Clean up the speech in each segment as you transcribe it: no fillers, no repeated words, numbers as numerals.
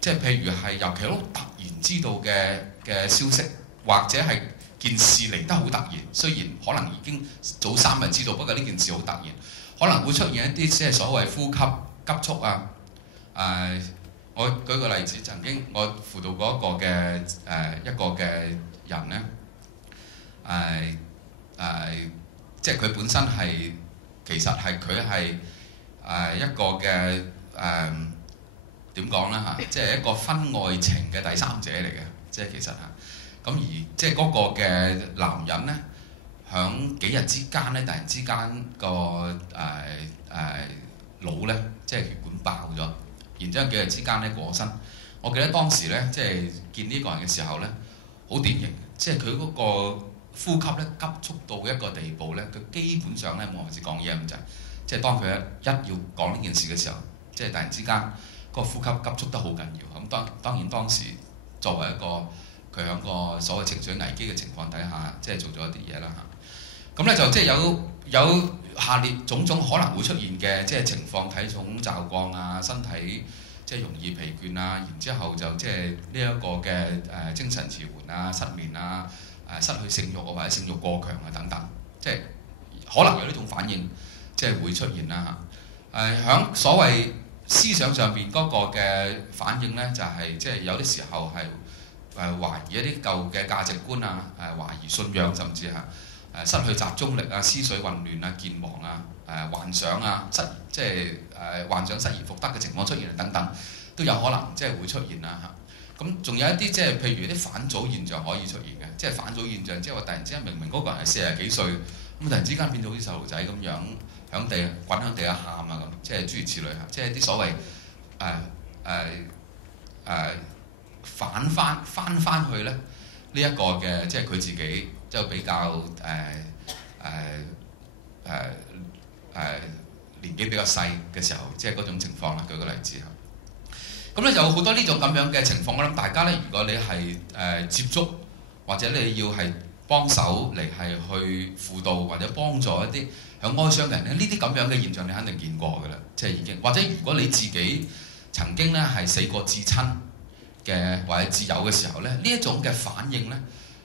即係譬如係尤其好突然知道嘅消息，或者係件事嚟得好突然，雖然可能已經早3日知道，不過呢件事好突然，可能會出現一啲即係所謂呼吸急促啊。我舉個例子，曾經我輔導過一個嘅人咧，即係佢本身係其實係佢係一個嘅點講啦嚇，即係一個婚外情嘅第三者嚟嘅，即係其實嚇。咁而即係嗰個嘅男人咧，響幾日之間咧，突然之間個腦咧，即係血管爆咗。然之後幾日之間咧過身，我記得當時咧即係見呢個人嘅時候咧，好典型，即係佢嗰個呼吸咧急促到一個地步咧，佢基本上咧冇開始講嘢咁滯，即係當佢一要講呢件事嘅時候，即係突然之間個呼吸急促得好緊要。咁當然當時作為一個佢喺個所謂情緒危機嘅情況底下，即係做咗一啲嘢啦嚇。咁咧就即係有下列種種可能會出現嘅即係情況，體重驟降啊，身體即係容易疲倦啊，然之後就即係呢一個嘅精神遲緩啊、失眠啊、失去性慾啊或者性慾過強啊等等，即係可能有呢種反應即係會出現啦嚇。響所謂思想上邊嗰個嘅反應咧，就係即係有啲時候係懷疑一啲舊嘅價值觀啊，懷疑信仰，甚至係失去集中力啊、思緒混亂啊、健忘啊、幻想啊、即係幻想失而復得嘅情況出現等等，都有可能即係會出現啦嚇。咁仲有一啲即係譬如啲反祖現象可以出現嘅，即係反祖現象，即係話突然之間明明嗰個人係40幾歲，咁突然之間變到好似細路仔咁樣，響地滾響地下喊啊咁，即係諸如此類嚇，即係啲所謂翻去咧呢一個嘅，即係佢自己即係比較年紀比較細嘅時候，即係嗰種情況啦。舉個例子嚇，咁咧有好多呢種咁樣嘅情況。我諗大家咧，如果你係接觸或者你要係幫手嚟係去輔導或者幫助一啲響哀傷嘅人咧，呢啲咁樣嘅現象你肯定見過㗎啦，即係已經。或者如果你自己曾經咧係死過至親嘅或者摯友嘅時候咧，呢一種嘅反應咧，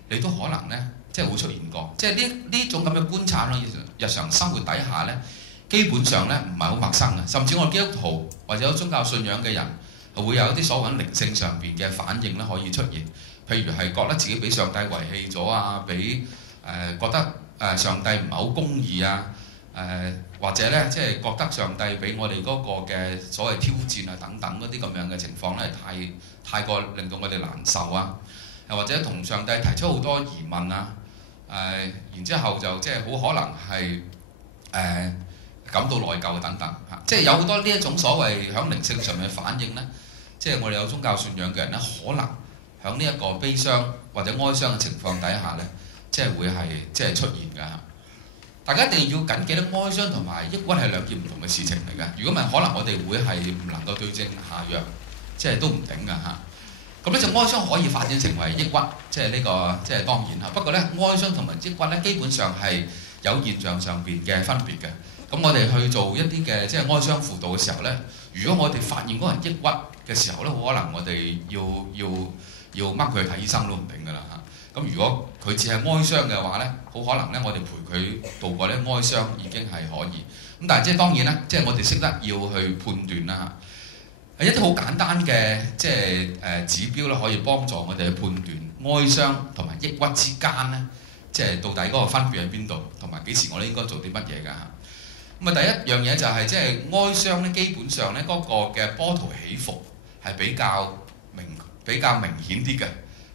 你都可能咧即係會出現過。即係呢種咁嘅觀察咯，日常生活底下咧，基本上咧唔係好陌生嘅。甚至我哋基督徒或者有宗教信仰嘅人，會有一啲所謂靈性上邊嘅反應咧可以出現。譬如係覺得自己俾上帝遺棄咗啊，俾覺得上帝唔係好公義啊，或者咧即係覺得上帝俾我哋嗰個嘅所謂挑戰啊等等嗰啲咁樣嘅情況咧，太過令到我哋難受啊，又或者同上帝提出好多疑問啊，然之後就即係好可能係感到內疚等等嚇，即係有好多呢一種所謂響靈性上面嘅反應咧，即係我哋有宗教信仰嘅人咧，可能響呢一個悲傷或者哀傷嘅情況底下咧，即係會係即係出現㗎嚇。大家一定要緊記得，哀傷同埋抑鬱係兩件唔同嘅事情嚟㗎。如果唔係，可能我哋會係唔能夠對症下藥，即係都唔頂㗎嚇。咁呢就哀傷可以發展成為抑鬱，即係呢個即係當然嚇。不過咧，哀傷同埋抑鬱咧，基本上係有現象上邊嘅分別嘅。咁我哋去做一啲嘅即係哀傷輔導嘅時候咧，如果我哋發現嗰個人抑鬱嘅時候咧，好可能我哋要掹佢去睇醫生都唔定㗎啦嚇。咁如果佢只係哀傷嘅話咧，好可能咧我哋陪佢度過呢哀傷已經係可以。咁但係即係當然啦，即係我哋識得要去判斷啦嚇。係一啲好簡單嘅即係指標咧，可以幫助我哋去判斷哀傷同埋抑鬱之間咧，即係到底嗰個分別喺邊度，同埋幾時我哋應該做啲乜嘢㗎嚇。咁啊，第一樣嘢就係即係哀傷咧，基本上咧嗰個嘅波濤起伏係比較明顯啲嘅。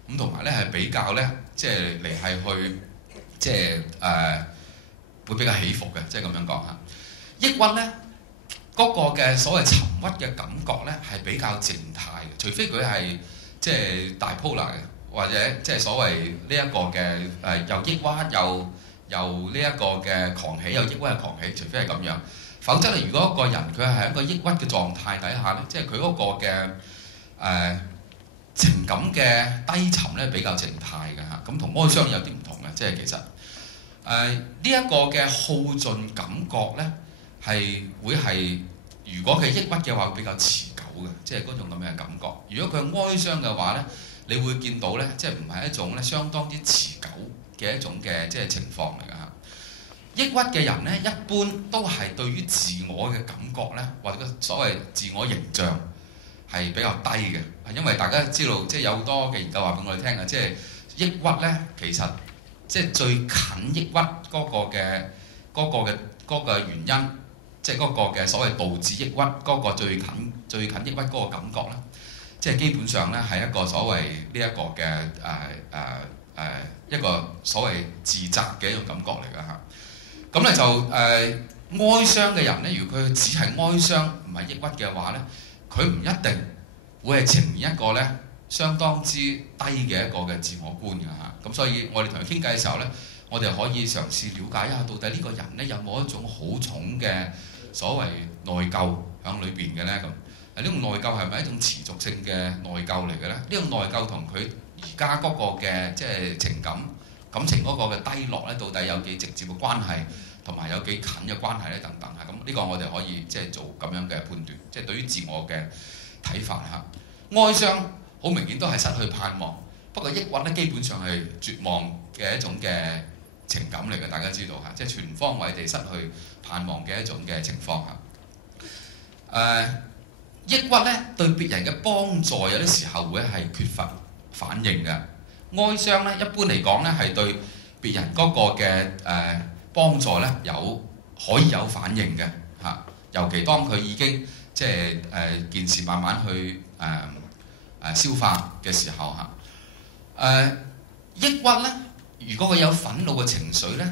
咁同埋咧係比較咧，即係嚟係去，即係會比較起伏嘅，即係咁樣講嚇。抑鬱咧嗰個嘅所謂沉鬱嘅感覺咧係比較靜態嘅，除非佢係即係大 bipolar 嘅，或者即係所謂呢一個嘅又抑鬱又呢一個嘅狂喜，又抑鬱又狂喜，除非係咁樣，否則咧如果一個人佢係一個抑鬱嘅狀態底下咧，即係佢嗰個嘅情感嘅低沉咧比較靜態嘅嚇，咁同哀傷有啲唔同嘅，即係其實呢一個嘅耗盡感覺咧係會係，如果佢抑鬱嘅話會比較持久嘅，即係嗰種咁嘅感覺。如果佢係哀傷嘅話呢，你會見到呢，即係唔係一種咧相當之持久嘅一種嘅即係情況嚟㗎嚇。抑鬱嘅人呢，一般都係對於自我嘅感覺呢，或者個所謂自我形象係比較低嘅。因為大家知道，即係有好多嘅研究話俾我哋聽嘅，即係抑鬱呢，其實即係最近抑鬱嗰個原因，即係嗰個嘅所謂導致抑鬱嗰個最近抑鬱嗰個感覺咧，即係基本上咧係一個所謂呢一個嘅一個所謂自責嘅一種感覺嚟㗎嚇。咁咧就哀傷嘅人咧，如果佢只係哀傷唔係抑鬱嘅話咧，佢唔一定會係呈現一個咧相當之低嘅一個嘅自我觀㗎嚇。咁所以我哋同佢傾偈嘅時候咧，我哋可以嘗試了解一下到底呢個人咧有冇一種好重嘅所謂內疚喺裏邊嘅咧咁。呢種內疚係咪一種持續性嘅內疚嚟嘅咧？呢種內疚同佢而家嗰個嘅即係感情嗰個嘅低落咧，到底有幾直接嘅關係，同埋有幾近嘅關係咧？等等嚇。咁呢個我哋可以即係做咁樣嘅判斷，即係對於自我嘅睇法嚇。哀傷好明顯都係失去盼望，不過抑鬱咧基本上係絕望嘅一種嘅情感嚟嘅，大家知道嚇，即係全方位地失去盼望嘅一種嘅情況嚇。抑鬱咧對別人嘅幫助有啲時候會係缺乏反應嘅，哀傷咧一般嚟講咧係對別人嗰個嘅幫助咧可以有反應嘅嚇，尤其當佢已經即係件事慢慢去消化嘅時候嚇。抑鬱咧，如果佢有憤怒嘅情緒咧，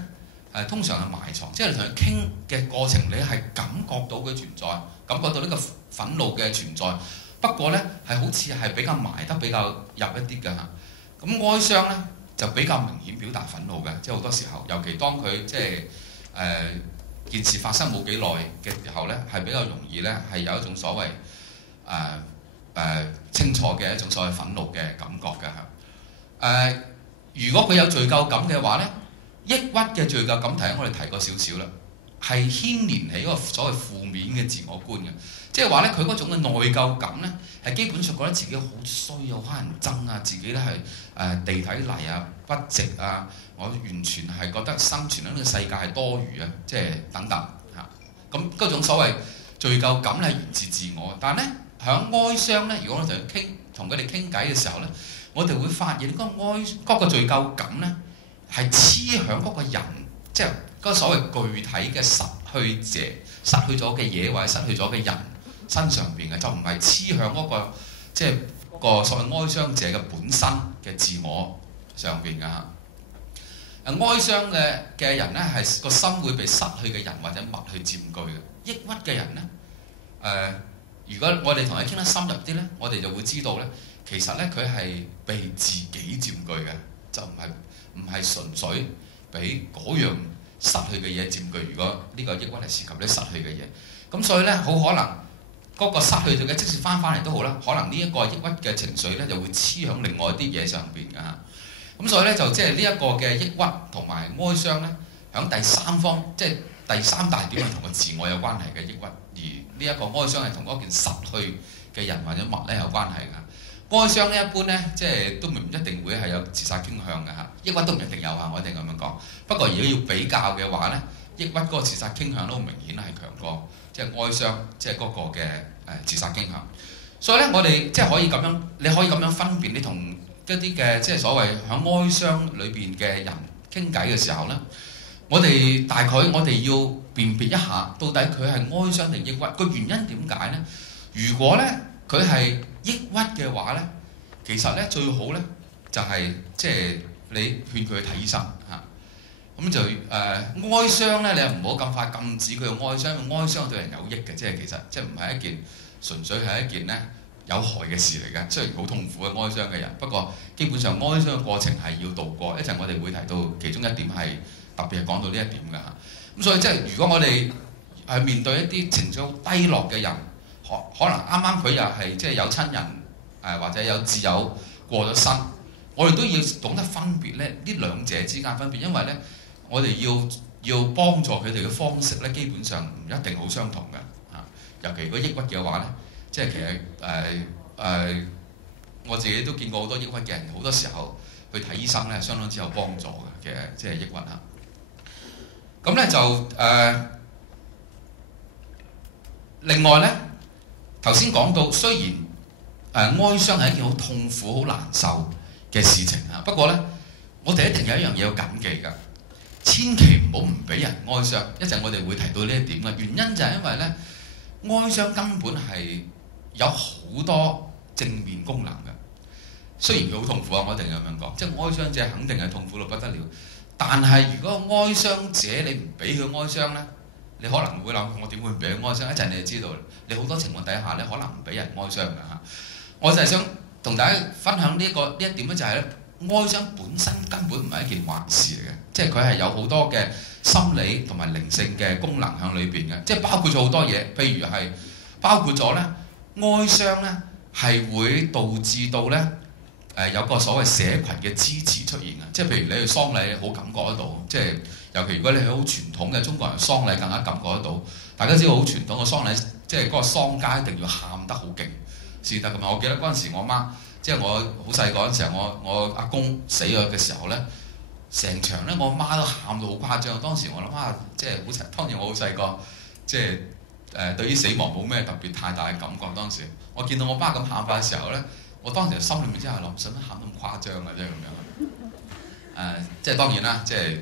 通常係埋藏，即係同佢傾嘅過程，你係感覺到佢存在，感覺到呢個憤怒嘅存在。不過咧，係好似係比較埋得比較入一啲嘅嚇。咁哀傷咧就比較明顯表達憤怒嘅，即係好多時候，尤其當佢即係件事發生冇幾耐嘅時候咧，係比較容易咧係有一種所謂清楚嘅一種所謂憤怒嘅感覺嘅嚇。如果佢有罪疚感嘅話咧，抑鬱嘅罪疚感我哋提過少少啦，係牽連起一個所謂負面嘅自我觀嘅，即係話咧佢嗰種嘅內疚感咧係基本上覺得自己好衰啊、好乞人憎啊，自己咧係地底泥啊、不值啊，我完全係覺得生存喺呢個世界係多餘啊，即係等等嚇。咁嗰種所謂罪疚感係源自自我，但係咧響哀傷咧，如果我哋同佢哋傾偈嘅時候咧，我哋會發現嗰個罪疚感咧係黐響嗰個人，即係嗰個所謂具體嘅失去者、失去咗嘅嘢或者失去咗嘅人身上邊嘅，就唔係黐響嗰個即係個所謂哀傷者嘅本身嘅自我上邊嘅嚇。哀傷嘅人咧係個心會被失去嘅人或者物去佔據嘅。抑鬱嘅人咧如果我哋同佢傾得深入啲咧，我哋就會知道咧，其實咧佢係被自己佔據嘅，就唔係純粹俾嗰樣失去嘅嘢佔據。如果呢個抑鬱係涉及啲失去嘅嘢，咁所以咧好可能嗰個失去咗嘅，即使翻嚟都好啦，可能呢一個抑鬱嘅情緒咧就會黐響另外一啲嘢上邊㗎嚇。咁所以咧就即係呢一個嘅抑鬱同埋哀傷咧，響第三方即係第三大點係同個自我有關係嘅抑鬱，而呢一個哀傷係同嗰件失去嘅人或者物咧有關係㗎。哀傷咧一般咧即係都唔一定會係有自殺傾向嘅嚇，抑鬱都唔一定有嚇，我一定咁樣講。不過如果要比較嘅話咧，抑鬱嗰個自殺傾向都明顯係強過即係哀傷即係嗰個嘅自殺傾向。所以咧我哋即係可以咁樣，你可以咁樣分辨你同一啲嘅即係所謂喺哀傷裏邊嘅人傾偈嘅時候咧，我哋大概我哋要辨別一下，到底佢係哀傷定抑鬱，個原因點解咧？如果咧佢係抑鬱嘅話咧，其實咧最好咧就係即係你勸佢去睇醫生嚇。咁就哀傷咧，你又唔好咁快禁止佢用哀傷，哀傷對人有益嘅，即係其實即係唔係一件純粹係一件咧有害嘅事嚟嘅，雖然好痛苦嘅哀傷嘅人，不過基本上哀傷嘅過程係要度過。一陣我哋會提到其中一點係特別係講到呢一點㗎嚇。咁所以即係如果我哋係面對一啲情緒好低落嘅人，可能啱啱佢又係即係有親人或者有摯友過咗身，我哋都要懂得分別咧呢兩者之間分別，因為咧我哋要幫助佢哋嘅方式咧，基本上唔一定好相同嘅嚇。尤其如果抑鬱嘅話咧，即係其實我自己都見過好多抑鬱嘅人，好多時候去睇醫生咧，相當之有幫助嘅。其實即係抑鬱嚇。咁咧就另外咧，頭先講到雖然哀傷係一件好痛苦、好難受嘅事情嚇，不過咧我哋一定有一樣嘢要緊記㗎，千祈唔好唔俾人哀傷。一陣我哋會提到呢一點嘅原因就係因為咧，哀傷根本係有好多正面功能嘅。雖然佢好痛苦啊，我一定咁樣講，即係哀傷者肯定係痛苦到不得了。但係如果哀傷者你唔俾佢哀傷咧，你可能會諗我點會唔俾佢哀傷？一陣你就知道，你好多情況底下咧，可能唔俾人哀傷㗎嚇。我就係想同大家分享呢一點咧，就係咧，哀傷本身根本唔係一件壞事嚟嘅，即係佢係有好多嘅心理同埋靈性嘅功能喺裏邊嘅，即係包括咗好多嘢，譬如係包括咗咧，哀傷咧係會導致到咧有個所謂社群嘅支持出現嘅，即係譬如你去喪禮好感覺得到，即係尤其如果你係好傳統嘅中國人喪禮更加感覺得到。大家知道好傳統嘅喪禮，即係嗰個喪家一定要喊得好勁先得㗎嘛。我記得嗰陣時我媽，即係我好細個嗰陣時候，我阿公死咗嘅時候咧，成場咧我媽都喊到好誇張。當時我諗下，即係好細，當然我好細個，即係對於死亡冇咩特別太大嘅感覺。當時我見到我媽咁喊法嘅時候咧，我當時心裏面真係諗，使乜喊咁誇張啊？即係咁樣。即係當然啦，即係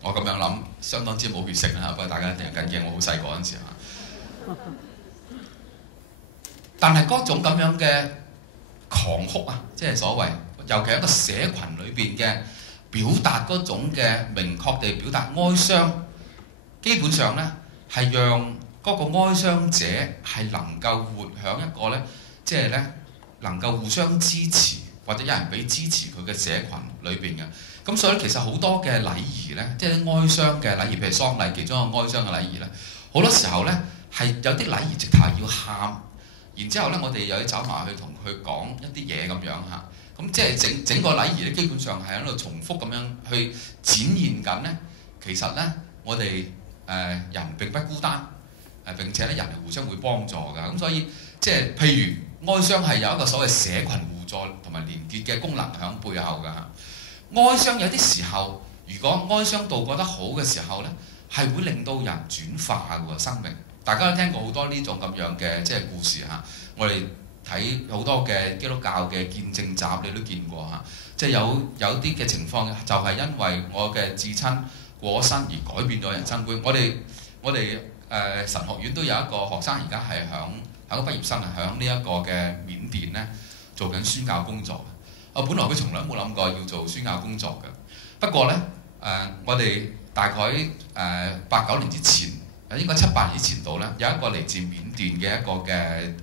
我咁樣諗，相當之冇血性啦。不過大家一定要緊記，我好細個嗰陣時嚇。但係嗰種咁樣嘅狂哭啊，即係所謂，尤其係一個社群裏邊嘅表達嗰種嘅明確地表達哀傷，基本上咧係讓嗰個哀傷者係能夠活響一個咧，即係咧能夠互相支持或者有人俾支持佢嘅社群裏邊嘅。咁所以其實好多嘅禮儀咧，即係哀傷嘅禮儀，譬如喪禮其中一個哀傷嘅禮儀咧，好多時候咧係有啲禮儀直頭係要喊，然之後咧我哋又要走埋去同佢講一啲嘢咁樣嚇。咁即係整個禮儀咧，基本上係喺度重複咁樣去展現緊咧。其實咧，我哋人並不孤單，並且咧人係互相會幫助㗎。咁所以即係譬如哀傷係有一個所謂社群互助同埋連結嘅功能喺背後㗎。哀傷有啲時候，如果哀傷度過得好嘅時候咧，係會令到人轉化嘅喎生命。大家都聽過好多呢種咁樣嘅即係故事嚇。我哋睇好多嘅基督教嘅見證集，你都見過嚇。即係有啲嘅情況，就係因為我嘅至親過身而改變咗人生觀。我哋神學院都有一個學生，而家係喺個畢業生係響呢一個嘅緬甸咧做緊宣教工作。本來佢從來冇諗過要做宣教工作嘅。不過咧我哋大概8-9年之前，應該7-8年之前度咧，有一個嚟自緬甸嘅一個嘅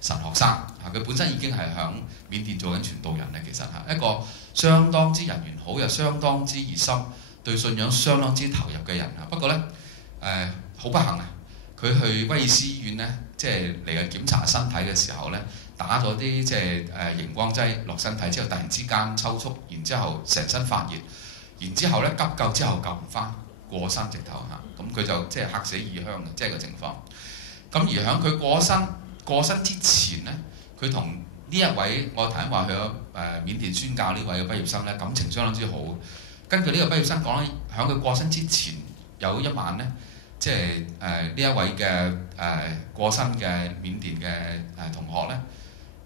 神學生嚇，佢本身已經係響緬甸做緊傳道人咧。其實係一個相當之人緣好，又相當之熱心，對信仰相當之投入嘅人啊。不過咧好不幸啊，佢去威爾斯醫院咧，即係嚟檢查身體嘅時候咧，打咗啲即係熒光劑落身體之後，突然之間抽搐，然之後成身發熱，然之後咧急救之後救唔翻，過身直頭嚇。咁佢就即係嚇死異鄉嘅，即係個情況。咁而喺佢過身之前咧，佢同呢一位我頭先話去咗緬甸宣教呢位嘅畢業生咧，感情相當之好。根據呢個畢業生講咧，喺佢過身之前有一晚咧，即係呢一位嘅過身嘅緬甸嘅同學咧，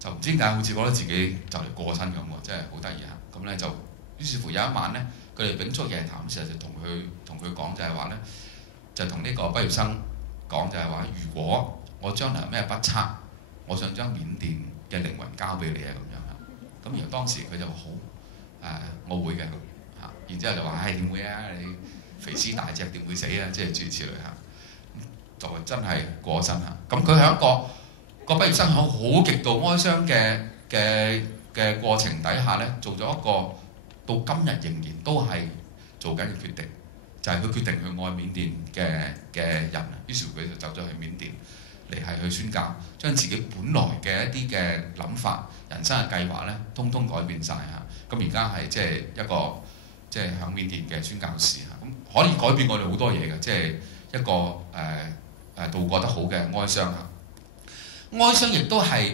就唔知點解好似覺得自己就嚟過身咁喎，真係好得意嚇。咁咧就於是乎有一晚咧，佢哋秉燭夜談嘅時候就同佢講就係話咧，就同呢個畢業生講就係話，如果我將來有咩不測，我想將緬甸嘅靈魂交俾你啊咁樣嚇。咁然後當時佢就好我會嘅嚇。然之後就話點會啊？你肥屍大隻點會死啊？即係諸如此類嚇。就真係過身嚇。咁佢喺一個畢業生喺好極度哀傷嘅過程底下咧，做咗一個到今日仍然都係做緊嘅決定，就係佢決定去愛緬甸嘅人。於是佢就走咗去緬甸嚟係去宣教，將自己本來嘅一啲嘅諗法、人生嘅計劃咧，通通改變晒嚇。咁而家係即係一個即係響緬甸嘅宣教士嚇。咁可以改變我哋好多嘢嘅，即係一個度過得好嘅哀傷嚇。哀傷亦都係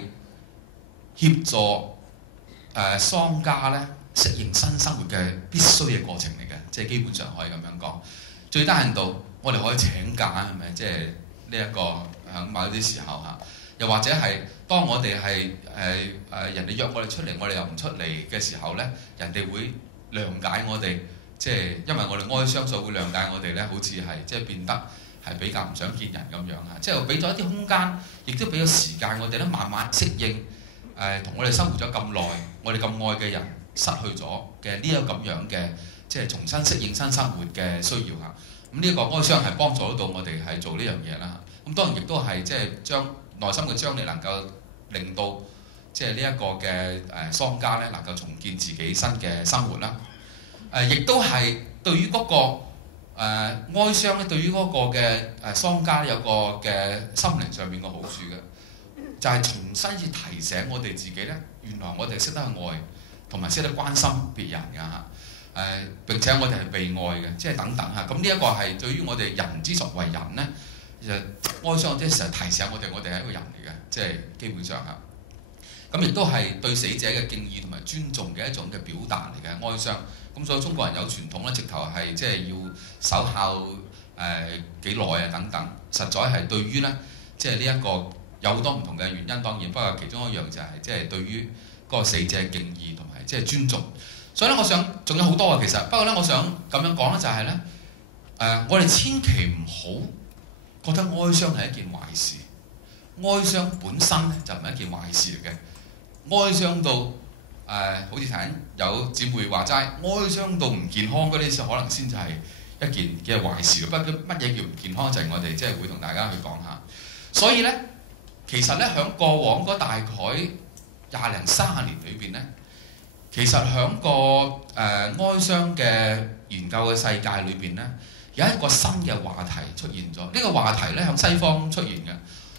協助喪家咧適應新生活嘅必須嘅過程嚟嘅，即係基本上可以咁樣講。最低限度，我哋可以請假，係咪？即係呢一個喺某啲時候嚇，又或者係當我哋係人哋約我哋出嚟，我哋又唔出嚟嘅時候咧，人哋會諒解我哋，即係因為我哋哀傷，所以會諒解我哋咧，好似係即係變得係比較唔想見人咁樣嚇，即係俾咗一啲空間，亦都俾咗時間我哋咧慢慢適應。同我哋生活咗咁耐，我哋咁愛嘅人失去咗嘅呢一個咁樣嘅，即係重新適應新生活嘅需要嚇。咁呢個哀傷係幫助到我哋係做呢樣嘢啦。咁當然亦都係即係將內心嘅張力能夠令到即係呢一個嘅喪家咧能夠重建自己新嘅生活啦。亦都係對於嗰個哀傷咧，對於嗰個嘅喪家有個嘅心靈上面嘅好處嘅。就係重新要提醒我哋自己咧，原來我哋識得去愛，同埋識得關心別人㗎嚇。並且我哋係被愛嘅，即係等等嚇。咁呢一個係對於我哋人之所為人咧，其實哀傷即係成日提醒我哋係一個人嚟嘅，即係基本上嚇。咁亦都係對死者嘅敬意同埋尊重嘅一種嘅表達嚟嘅哀傷。咁所以中國人有傳統咧，直頭係即係要守孝幾耐啊等等。實在係對於咧，即係呢一個。有好多唔同嘅原因，當然，不過其中一樣就係即係對於嗰個死者嘅敬意同埋即係尊重。所以咧，我想仲有好多啊，其實不過咧，我想咁樣講咧，就係咧，我哋千祈唔好覺得哀傷係一件壞事。哀傷本身咧就唔係一件壞事嚟嘅。哀傷到好似頭先有姊妹話齋，哀傷到唔健康嗰啲，可能先至係一件嘅壞事。不過乜嘢叫唔健康，就係我哋即係會同大家去講下。所以咧。其實咧，喺過往嗰大概20零30年裏邊咧，其實喺個哀傷嘅研究嘅世界裏邊咧，有一個新嘅話題出現咗。呢個話題咧喺西方出現嘅，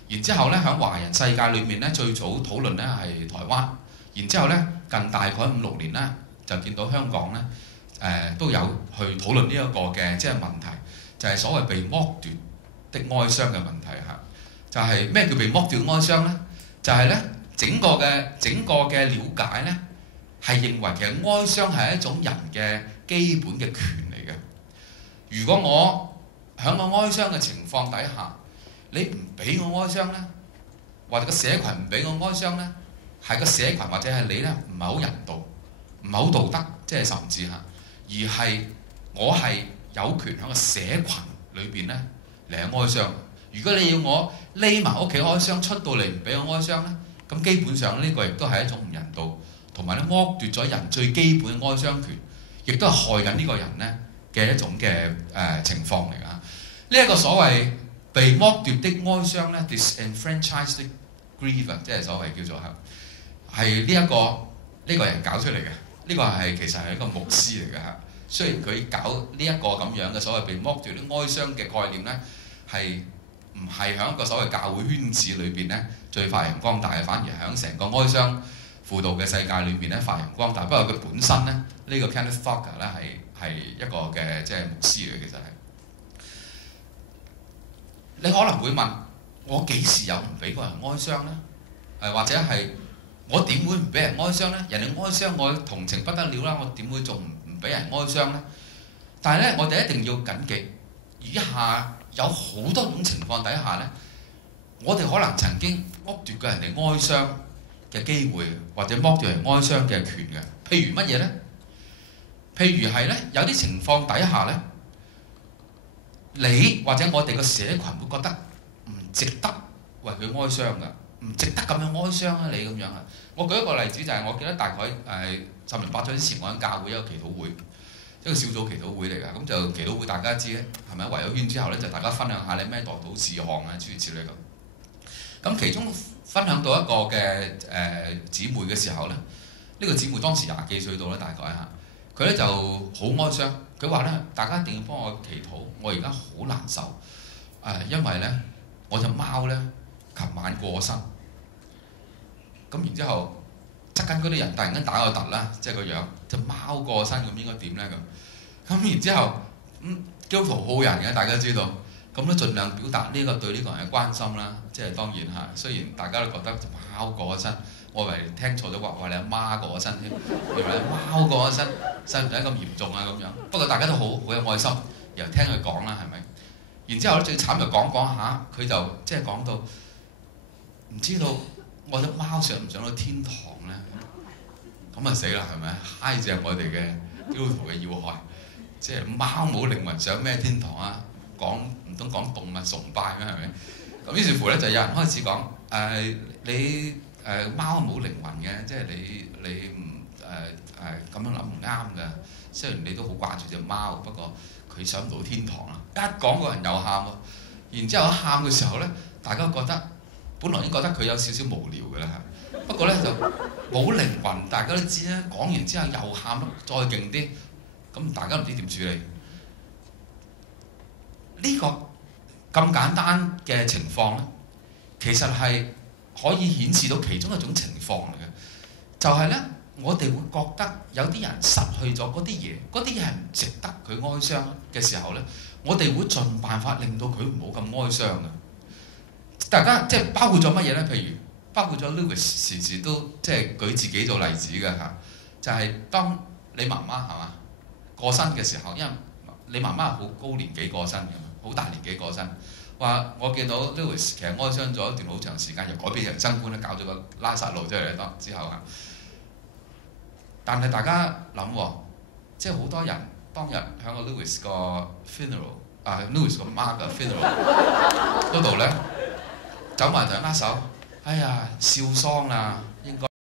然之後咧喺華人世界裏面咧，最早討論咧係台灣，然之後咧近大概5、6年咧就見到香港咧都有去討論呢一個嘅即係問題，就係所謂被剝奪的哀傷嘅問題嚇。就係咩叫被剝奪哀傷呢？就係咧整個嘅了解咧，係認為其實哀傷係一種人嘅基本嘅權利嘅。如果我喺個哀傷嘅情況底下，你唔俾我哀傷咧，或者個社群唔俾我哀傷咧，係個社群或者係你咧唔係好人道，唔係好道德，即係甚至嚇，而係我係有權喺個社群裏邊咧嚟哀傷。如果你要我匿埋屋企哀傷，出到嚟唔俾我哀傷咧，咁基本上呢個亦都係一種唔人道，同埋咧剝奪咗人最基本嘅哀傷權，亦都係害緊呢個人咧嘅一種嘅情況嚟㗎。呢一個所謂被剝奪的哀傷咧 ，disenfranchised grief， 即係所謂叫做係呢個人搞出嚟嘅。呢個係其實係一個牧師嚟㗎嚇。雖然佢搞呢一個咁樣嘅所謂被剝奪的哀傷嘅概念咧，係唔係喺一個所謂教會圈子裏邊咧最發揚光大嘅，反而係喺成個哀傷輔導嘅世界裏邊咧發揚光大。不過佢本身咧呢個 Kenneth Parker 咧係一個嘅即係牧師嘅，其實係。你可能會問我幾時有唔俾個人哀傷咧？或者係我點會唔俾人哀傷咧？人哋哀傷我同情不得了啦，我點會仲唔俾人哀傷咧？但係咧，我哋一定要緊記以下。有好多種情況底下咧，我哋可能曾經剝奪過人哋哀傷嘅機會，或者剝奪人哀傷嘅權嘅。譬如乜嘢咧？譬如係咧，有啲情況底下咧，你或者我哋個社群會覺得唔值得為佢哀傷㗎，唔值得咁樣哀傷啊！你咁樣啊？我舉一個例子就係，我記得大概10年8載之前，我喺教會有個祈禱會。一個小組祈禱會嚟㗎，咁就祈禱會大家知咧，係咪？圍咗圈之後咧，就大家分享下你咩代禱事項啊，諸如此類咁。咁其中分享到一個嘅姊妹嘅時候咧，呢個姊妹當時20幾歲到啦，大概嚇，佢咧就好哀傷。佢話咧，大家一定要幫我祈禱，我而家好難受。因為咧，我隻貓咧，琴晚過身。咁然之後。側緊嗰啲人突然間打個突啦，即係個樣隻貓過身咁應該點咧咁？咁然之後基督徒好人嘅，大家知道咁都盡量表達呢個對呢個人嘅關心啦。即係當然嚇，雖然大家都覺得貓過咗身，我以為聽錯咗話你阿媽過咗身添，原來貓過咗身，使唔使咁嚴重啊咁樣？不過大家都好有愛心，然後聽佢講啦，係咪？然之後咧最慘就講下，佢就即係講到唔知道我隻貓上唔上到天堂咧？咁啊死啦，係咪？揩正我哋嘅基督徒嘅要害，即係貓冇靈魂上咩天堂啊？唔通講動物崇拜咩？係咪？咁於是乎咧就有人開始講你貓冇靈魂嘅，即係你唔咁樣諗唔啱㗎。雖然你都好掛住隻貓，不過佢上唔到天堂啦。一講個人又喊喎，然之後一喊嘅時候咧，大家覺得本來已經覺得佢有少少無聊㗎啦，不過咧就冇靈魂，大家都知啦。講完之後又喊，再勁啲，咁大家唔知點處理。呢個咁簡單嘅情況咧，其實係可以顯示到其中一種情況嚟嘅，就係咧，我哋會覺得有啲人失去咗嗰啲嘢，嗰啲嘢係唔值得佢哀傷嘅時候咧，我哋會盡辦法令到佢唔好咁哀傷嘅。大家即係包括咗乜嘢咧？譬如包括咗 Lewis 時時都即係舉自己做例子嘅嚇，就係當你媽媽係嘛過身嘅時候，因為你媽媽係好高年紀過身嘅嘛，好大年紀過身。話我見到 Lewis 其實哀傷咗一段好長時間，又改變人生觀咧，搞咗個拉撒路出嚟當之後啊。但係大家諗喎，即係好多人當日喺個 Lewis 個 funeral Lewis 個媽嘅 funeral 嗰度咧，走埋同佢握手，哎呀笑喪啦，